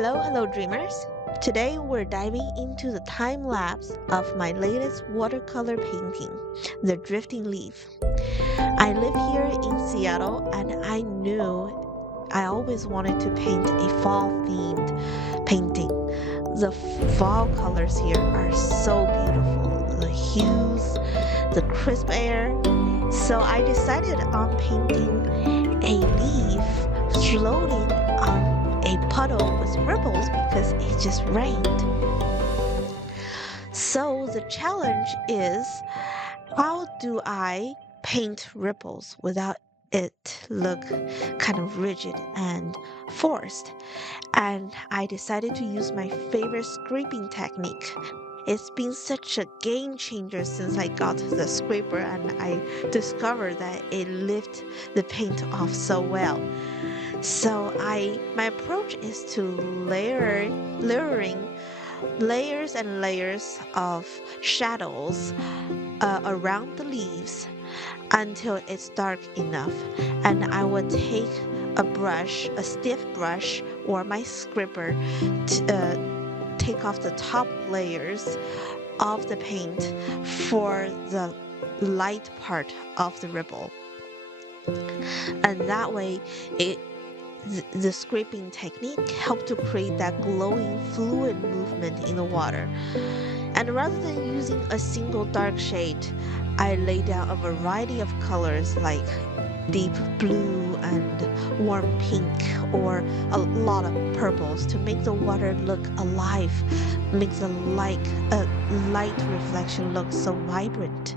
Hello, dreamers. Today we're diving into the time lapse of my latest watercolor painting, The Drifting Leaf. I live here in Seattle and I knew I always wanted to paint a fall themed painting. The fall colors here are so beautiful, the hues, the crisp air. So I decided on painting a leaf floating on a puddle with ripples because it just rained. So the challenge is, how do I paint ripples without it look kind of rigid and forced? And I decided to use my favorite scraping technique. It's been such a game changer since I got the scraper and I discovered that it lifts the paint off so well. So my approach is to layering layers and layers of shadows around the leaves until it's dark enough. And I will take a brush, a stiff brush, or my scraper to take off the top layers of the paint for the light part of the ripple. And that way, the scraping technique helped to create that glowing fluid movement in the water. And rather than using a single dark shade, I lay down a variety of colors like deep blue and warm pink, or a lot of purples to make the water look alive, make the light reflection look so vibrant.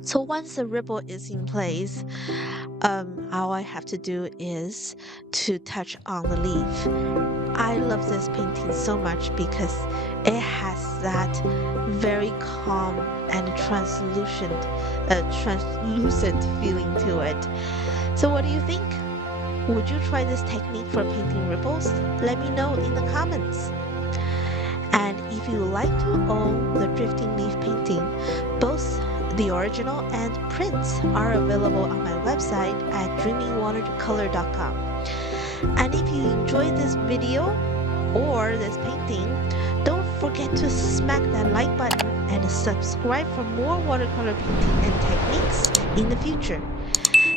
So once the ripple is in place, all I have to do is to touch on the leaf. I love this painting so much because it has that very calm and translucent feeling to it. So what do you think? Would you try this technique for painting ripples? Let me know in the comments. And if you would like to own the drifting leaf painting, both the original and prints are available on my website at dreamingwatercolor.com. And if you enjoyed this video or this painting, don't forget to smack that like button and subscribe for more watercolor painting and techniques in the future.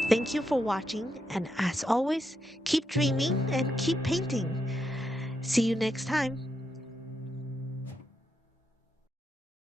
Thank you for watching, and as always, keep dreaming and keep painting. See you next time.